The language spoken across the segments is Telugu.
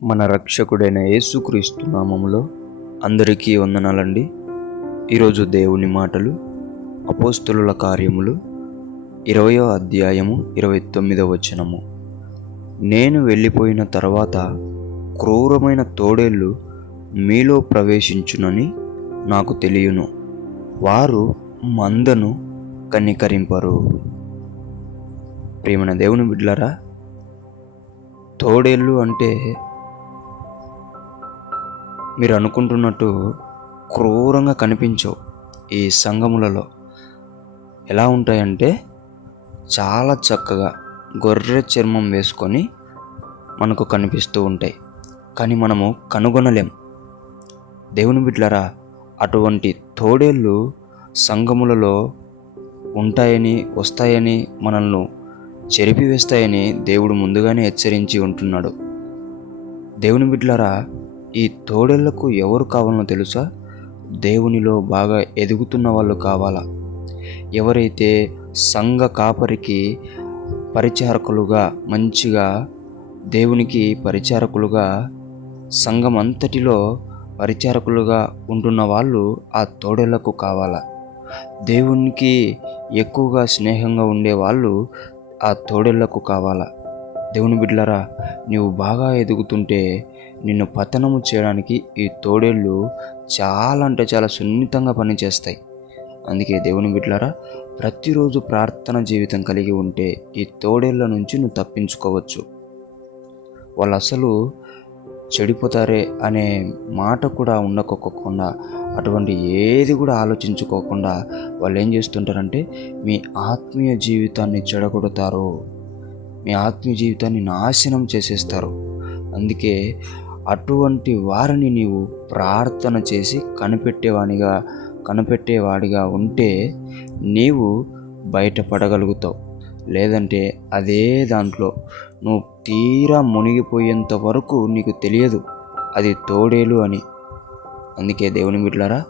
మన రక్షకుడైన యేసుక్రీస్తు నామములో అందరికీ వందనాలండి. ఈరోజు దేవుని మాటలు అపోస్తలుల కార్యములు 20వ అధ్యాయము 29వ వచనము. నేను వెళ్ళిపోయిన తర్వాత క్రూరమైన తోడేళ్ళు మీలో ప్రవేశించునని నాకు తెలియను. వారు మందను కనికరింపరు. ప్రియమైన దేవుని బిడ్డలారా, తోడేళ్ళు అంటే మీరు అనుకుంటున్నట్టు క్రూరంగా కనిపించవు. ఈ సంఘములలో ఎలా ఉంటాయంటే చాలా చక్కగా గొర్రె చర్మం వేసుకొని మనకు కనిపిస్తూ ఉంటాయి, కానీ మనము కనుగొనలేం. దేవుని బిడ్డలారా, అటువంటి తోడేళ్ళు సంఘములలో ఉంటాయని, వస్తాయని, మనల్ని చెరిపివేస్తాయని దేవుడు ముందుగానే హెచ్చరించి ఉంటున్నాడు. దేవుని బిడ్డలారా, ఈ తోడేళ్లకు ఎవరు కావాలనో తెలుసా? దేవునిలో బాగా ఎదుగుతున్న వాళ్ళు కావాలా. ఎవరైతే సంఘ కాపరికి పరిచారకులుగా, మంచిగా దేవునికి పరిచారకులుగా, సంఘం అంతటిలో పరిచారకులుగా ఉంటున్న వాళ్ళు ఆ తోడేళ్లకు కావాలా. దేవునికి ఎక్కువగా స్నేహంగా ఉండేవాళ్ళు ఆ తోడేళ్లకు కావాలా. దేవుని బిడ్డలారా, నీవు బాగా ఎదుగుతుంటే నిన్ను పతనము చేయడానికి ఈ తోడేళ్ళు చాలా అంటే చాలా సున్నితంగా పనిచేస్తాయి. అందుకే దేవుని బిడ్డలారా, ప్రతిరోజు ప్రార్థన జీవితం కలిగి ఉంటే ఈ తోడేళ్ల నుంచి నువ్వు తప్పించుకోవచ్చు. వాళ్ళు అసలు చెడిపోతారే అనే మాట కూడా ఉండకోకుండా, అటువంటి ఏది కూడా ఆలోచించుకోకుండా వాళ్ళు ఏం చేస్తుంటారంటే మీ ఆత్మీయ జీవితాన్ని చెడగొడతారు, మీ ఆత్మీయ జీవితాన్ని నాశనం చేసేస్తారు. అందుకే అటువంటి వారిని నీవు ప్రార్థన చేసి కనిపెట్టేవాడిగా ఉంటే నీవు బయటపడగలుగుతావు. లేదంటే అదే దాంట్లో నువ్వు తీరా మునిగిపోయేంత వరకు నీకు తెలియదు అది తోడేలు అని. అందుకే దేవుని బిడ్డలారా,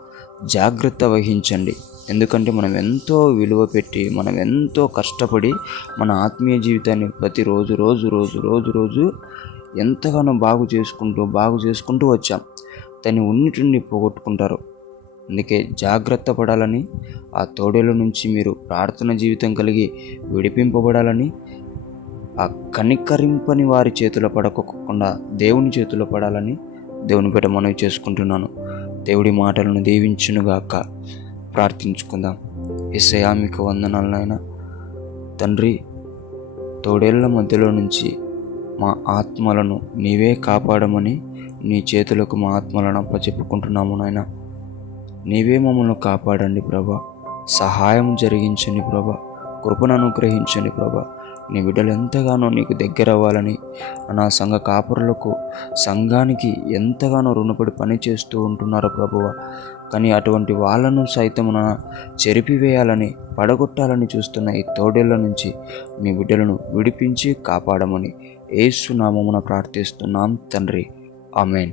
జాగ్రత్త వహించండి. ఎందుకంటే మనం ఎంతో విలువ పెట్టి, మనం ఎంతో కష్టపడి మన ఆత్మీయ జీవితాన్ని ప్రతిరోజు రోజు ఎంతగానో బాగు చేసుకుంటూ వచ్చాం. దాన్ని ఉన్నటిని పోగొట్టుకుంటారు. అందుకే జాగ్రత్త పడాలని, ఆ తోడేళ్ళ నుంచి మీరు ప్రార్థన జీవితం కలిగి విడిపింపబడాలని, ఆ కనికరింపని వారి చేతిలో పడకోకుండా దేవుని చేతిలో పడాలని దేవుని పేట మనవి చేసుకుంటున్నాను. దేవుడి మాటలను దీవించునుగాక. ప్రార్థించుకుందాం. యేసయ్యా, మీకు వందనాలు నాయనా. తండ్రి, తోడేళ్ల మధ్యలో నుంచి మా ఆత్మలను నీవే కాపాడమని నీ చేతులకు మా ఆత్మలను అప్పచెప్పుకుంటున్నాము నాయన. నీవే మమ్మల్ని కాపాడండి ప్రభా. సహాయం జరిగించండి ప్రభా. కృపను అనుగ్రహించండి ప్రభా. నీ బిడ్డలు ఎంతగానో నీకు దగ్గర అవ్వాలని, నా సంఘ కాపురులకు, సంఘానికి ఎంతగానో రుణపడి పని చేస్తూ ఉంటున్నారు ప్రభువా. కానీ అటువంటి వాళ్ళను సైతం చెరిపివేయాలని, పడగొట్టాలని చూస్తున్న ఈ తోడేళ్ల నుంచి నీ బిడ్డలను విడిపించి కాపాడమని యేసు నామమున ప్రార్థిస్తున్నాం తండ్రి. ఆమేన్.